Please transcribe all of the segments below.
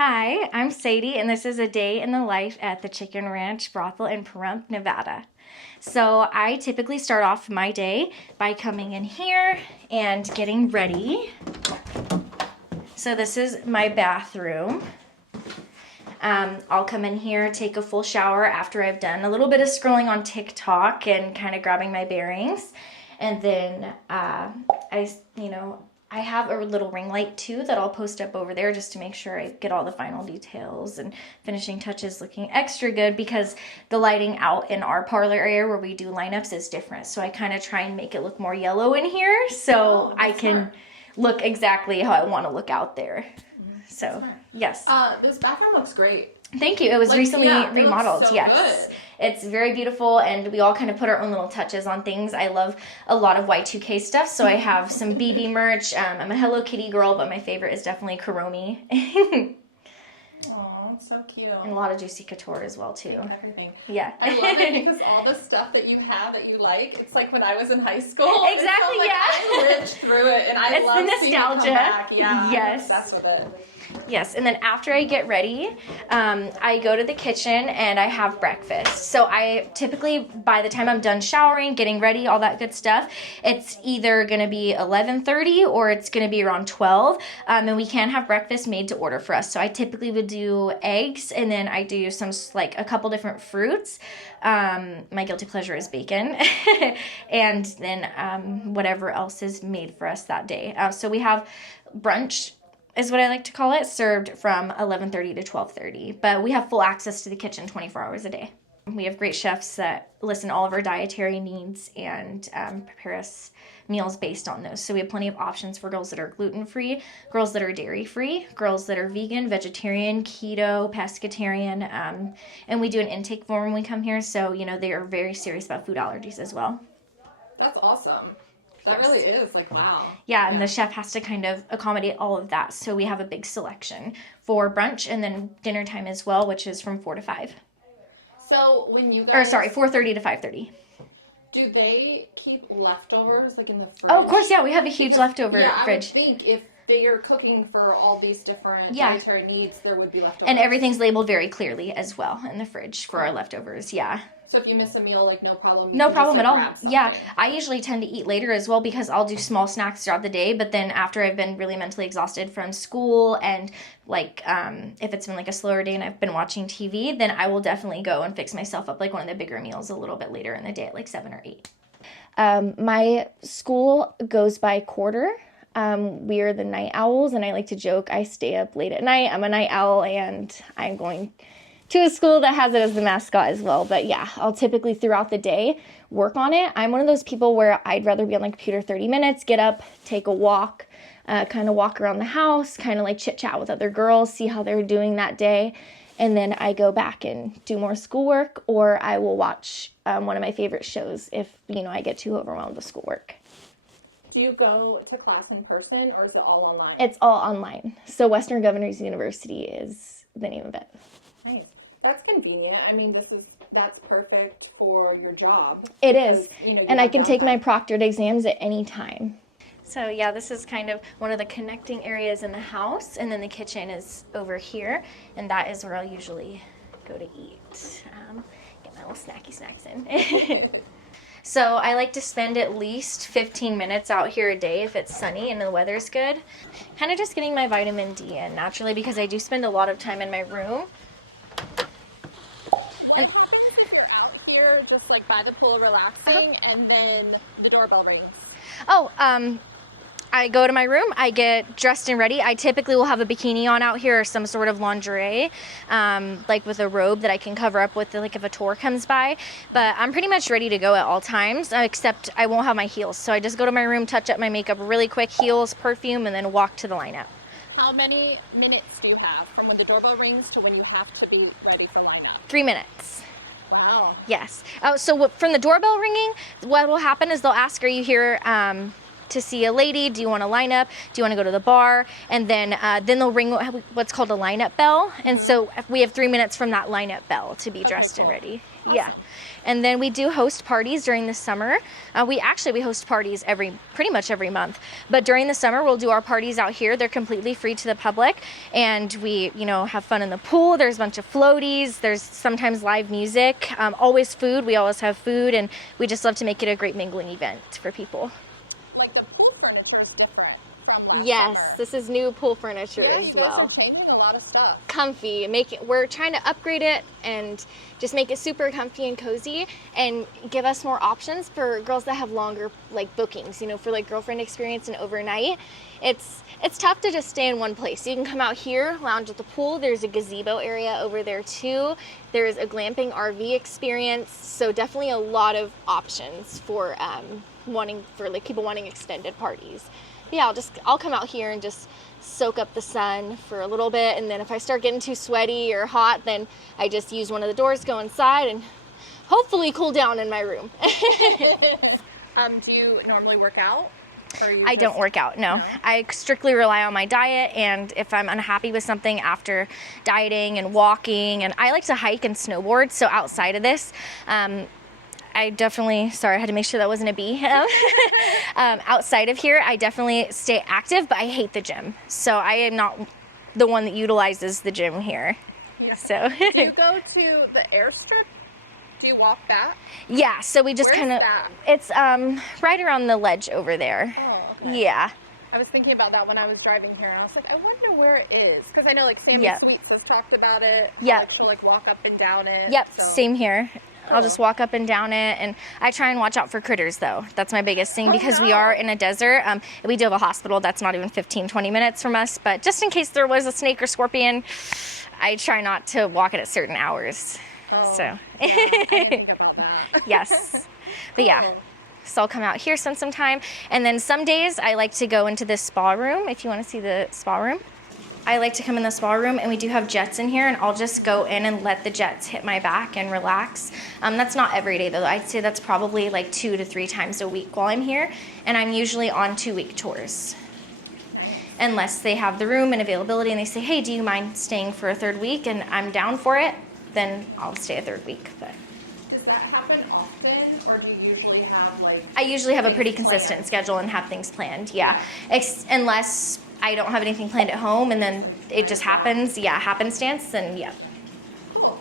Hi, I'm Sadie, and this is a day in the life at the Chicken Ranch Brothel in Peppermint, Nevada. So I typically start off my day by coming in here and getting ready. So this is my bathroom. I'll come in here, take a full shower after I've done a little bit of scrolling on TikTok and kind of grabbing my bearings. And then I have a little ring light too that I'll post up over there just to make sure I get all the final details and finishing touches looking extra good, because the lighting out in our parlor area where we do lineups is different. So I kind of try and make it look more yellow in here so I can look exactly how I want to look out there. So, yes. This bathroom looks great. Thank you. It was recently remodeled. It looks so yes. good. It's very beautiful, and we all kind of put our own little touches on things. I love a lot of Y2K stuff, so I have some BB merch. I'm a Hello Kitty girl, but my favorite is definitely Kuromi. Aw, it's so cute. And a lot of Juicy Couture as well, too. Everything. Yeah. I love it because all the stuff that you have that you like, it's like when I was in high school. Exactly, so, yeah. I lived through it, and I love the seeing it come nostalgia. back. Yeah, Yes. I'm obsessed with it. Yes, and then after I get ready, I go to the kitchen and I have breakfast. So I typically, by the time I'm done showering, getting ready, all that good stuff, it's either going to be 11:30 or it's going to be around 12. And we can have breakfast made to order for us. So I typically would do eggs, and then I do a couple different fruits. My guilty pleasure is bacon. And then whatever else is made for us that day. So we have brunch, is what I like to call it, served from 11:30 to 12:30. But we have full access to the kitchen 24 hours a day. We have great chefs that listen to all of our dietary needs and prepare us meals based on those. So we have plenty of options for girls that are gluten-free, girls that are dairy-free, girls that are vegan, vegetarian, keto, pescatarian. And we do an intake form when we come here. So, they are very serious about food allergies as well. That's awesome. That Yes. really is, like, wow. Yeah, and the chef has to kind of accommodate all of that. So we have a big selection for brunch and then dinner time as well, which is from 4 to 5. So when you guys... 4:30 to 5:30. Do they keep leftovers, like, in the fridge? Oh, of course, yeah. We have a huge leftover fridge. I would think if they are cooking for all these different dietary needs, there would be leftovers. And everything's labeled very clearly as well in the fridge for our leftovers, yeah. So if you miss a meal, like, no problem. No problem at all. Yeah, I usually tend to eat later as well because I'll do small snacks throughout the day. But then after I've been really mentally exhausted from school and if it's been like a slower day and I've been watching TV, then I will definitely go and fix myself up like one of the bigger meals a little bit later in the day at like 7 or 8. My school goes by quarter. We are the night owls, and I like to joke I stay up late at night. I'm a night owl, and I'm going to a school that has it as the mascot as well. But yeah, I'll typically throughout the day work on it. I'm one of those people where I'd rather be on the computer 30 minutes, get up, take a walk, kind of walk around the house, kind of like chit chat with other girls, see how they're doing that day. And then I go back and do more schoolwork, or I will watch one of my favorite shows if, I get too overwhelmed with schoolwork. Do you go to class in person, or is it all online? It's all online. So Western Governors University is the name of it. Nice. That's convenient. I mean, that's perfect for your job. It is. And I can take my proctored exams at any time. So yeah, this is kind of one of the connecting areas in the house, and then the kitchen is over here, and that is where I'll usually go to eat. Get my little snacky snacks in. So I like to spend at least 15 minutes out here a day if it's sunny and the weather's good. Kind of just getting my vitamin D in naturally because I do spend a lot of time in my room. And you're out here just like by the pool relaxing, and then the doorbell rings. I go to my room, I get dressed and ready. I typically will have a bikini on out here or some sort of lingerie, like with a robe that I can cover up with like if a tour comes by. But I'm pretty much ready to go at all times, except I won't have my heels. So I just go to my room, touch up my makeup really quick, heels, perfume, and then walk to the lineup. How many minutes do you have from when the doorbell rings to when you have to be ready for lineup? 3 minutes. Wow. Yes. So from the doorbell ringing, what will happen is they'll ask, are you here to see a lady? Do you want to line up? Do you want to go to the bar? And then they'll ring what's called a lineup bell. And so we have 3 minutes from that lineup bell to be dressed and ready. Awesome. Yeah. And then we do host parties during the summer. We host parties pretty much every month. But during the summer, we'll do our parties out here. They're completely free to the public. And we, have fun in the pool. There's a bunch of floaties. There's sometimes live music. Always food. We always have food. And we just love to make it a great mingling event for people. Like the pool furniture is different from last Yes, summer. this is new pool furniture as well. You guys are changing a lot of stuff. Comfy. We're trying to upgrade it and just make it super comfy and cozy and give us more options for girls that have longer bookings, for girlfriend experience and overnight. It's tough to just stay in one place. You can come out here, lounge at the pool. There's a gazebo area over there too. There's a glamping RV experience. So definitely a lot of options for people wanting extended parties. Yeah, I'll come out here and just soak up the sun for a little bit, and then if I start getting too sweaty or hot, then I just use one of the doors, go inside, and hopefully cool down in my room. Do you normally work out? I don't work out, no. I strictly rely on my diet, and if I'm unhappy with something after dieting and walking, and I like to hike and snowboard, so outside of this, I had to make sure that wasn't a bee. Outside of here, I definitely stay active, but I hate the gym. So I am not the one that utilizes the gym here. Yeah. So do you go to the airstrip? Do you walk back? Yeah, so we just kind of, it's right around the ledge over there. Oh, okay. Yeah. I was thinking about that when I was driving here, and I was like, I wonder where it is. Because I know, Sammy Sweets has talked about it. Yeah. She'll, walk up and down it. Yep, so. Same here. I'll just walk up and down it, and I try and watch out for critters, though. That's my biggest thing because we are in a desert. We do have a hospital that's not even 15-20 minutes from us, but just in case there was a snake or scorpion, I try not to walk it at certain hours. Oh, so. Yeah, I didn't think about that. Yes. But yeah, so I'll come out here, spend some time, and then some days I like to go into the spa room, if you want to see the spa room. I like to come in the spa room, and we do have jets in here, and I'll just go in and let the jets hit my back and relax. That's not every day, though. I'd say that's probably 2 to 3 times a week while I'm here, and I'm usually on 2-week tours. Unless they have the room and availability, and they say, hey, do you mind staying for a 3rd week? And I'm down for it, then I'll stay a 3rd week. But does that happen often, or do you usually have, I usually have a pretty consistent schedule and have things planned, yeah. Unless I don't have anything planned at home, and then it just happens, happenstance, and yeah. Cool.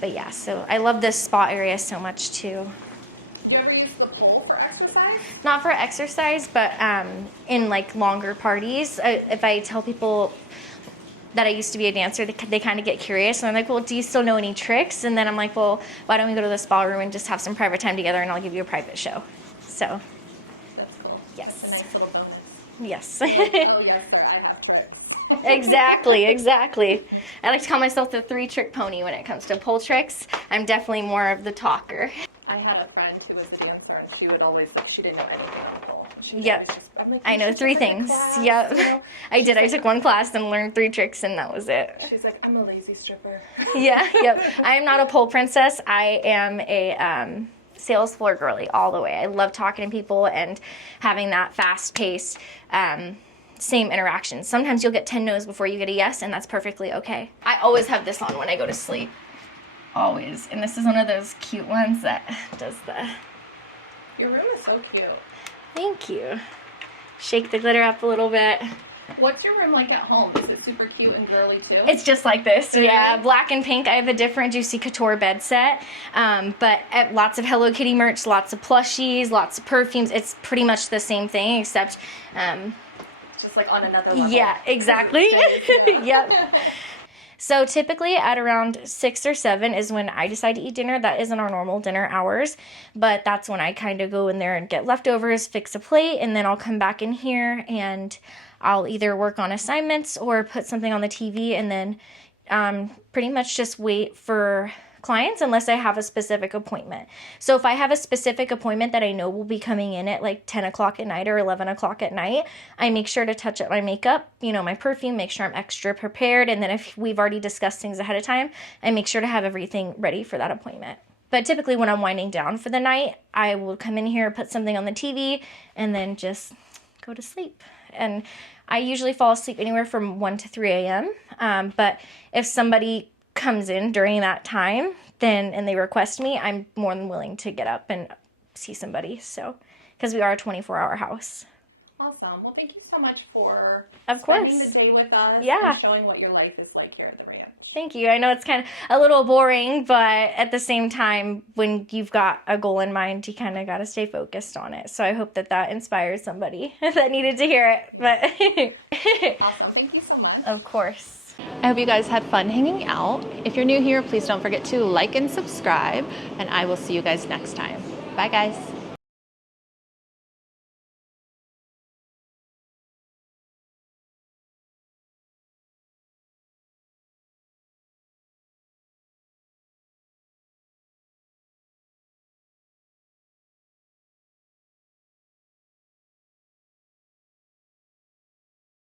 But yeah, so I love this spa area so much too. Do you ever use the pool for exercise? Not for exercise, but in longer parties. If I tell people that I used to be a dancer, they kind of get curious, and they're like, well, do you still know any tricks? And then I'm like, well, why don't we go to the spa room and just have some private time together, and I'll give you a private show. So. That's cool. Yes. That's a nice little bonus. Yes. Oh, yes, sir, I got tricks. Exactly. I like to call myself the 3-trick pony when it comes to pole tricks. I'm definitely more of the talker. I had a friend who was a dancer, and she would always, she didn't know anything about pole. Yep. Like, I know 3 things. Yep. I did. I took 1 class and learned 3 tricks, and that was it. She's like, I'm a lazy stripper. Yeah, yep. I am not a pole princess. I am a sales floor girly all the way. I love talking to people and having that fast-paced, same interactions. Sometimes you'll get 10 no's before you get a yes, and that's perfectly okay. I always have this on when I go to sleep. Always. And this is one of those cute ones that does the... Your room is so cute. Thank you. Shake the glitter up a little bit. What's your room like at home? Is it super cute and girly too? It's just like this, yeah. Black and pink. I have a different Juicy Couture bed set, but lots of Hello Kitty merch, lots of plushies, lots of perfumes. It's pretty much the same thing, except... just on another level. Yeah, exactly. Yep. So typically at around 6 or 7 is when I decide to eat dinner. That isn't our normal dinner hours, but that's when I kind of go in there and get leftovers, fix a plate, and then I'll come back in here and I'll either work on assignments or put something on the TV, and then pretty much just wait for clients unless I have a specific appointment. So if I have a specific appointment that I know will be coming in at 10 o'clock at night or 11 o'clock at night, I make sure to touch up my makeup, my perfume, make sure I'm extra prepared. And then if we've already discussed things ahead of time, I make sure to have everything ready for that appointment. But typically when I'm winding down for the night, I will come in here, put something on the TV, and then just go to sleep. And I usually fall asleep anywhere from 1 to 3 a.m. But if somebody comes in during that time, then and they request me, I'm more than willing to get up and see somebody. So, because we are a 24-hour house. Awesome. Well, thank you so much for of spending course. the day with us Yeah. and showing what your life is like here at the ranch. Thank you. I know it's kind of a little boring, but at the same time, when you've got a goal in mind, you kind of got to stay focused on it. So I hope that that inspires somebody that needed to hear it. But Awesome. Thank you so much. Of course. I hope you guys had fun hanging out. If you're new here, please don't forget to like and subscribe, and I will see you guys next time. Bye, guys.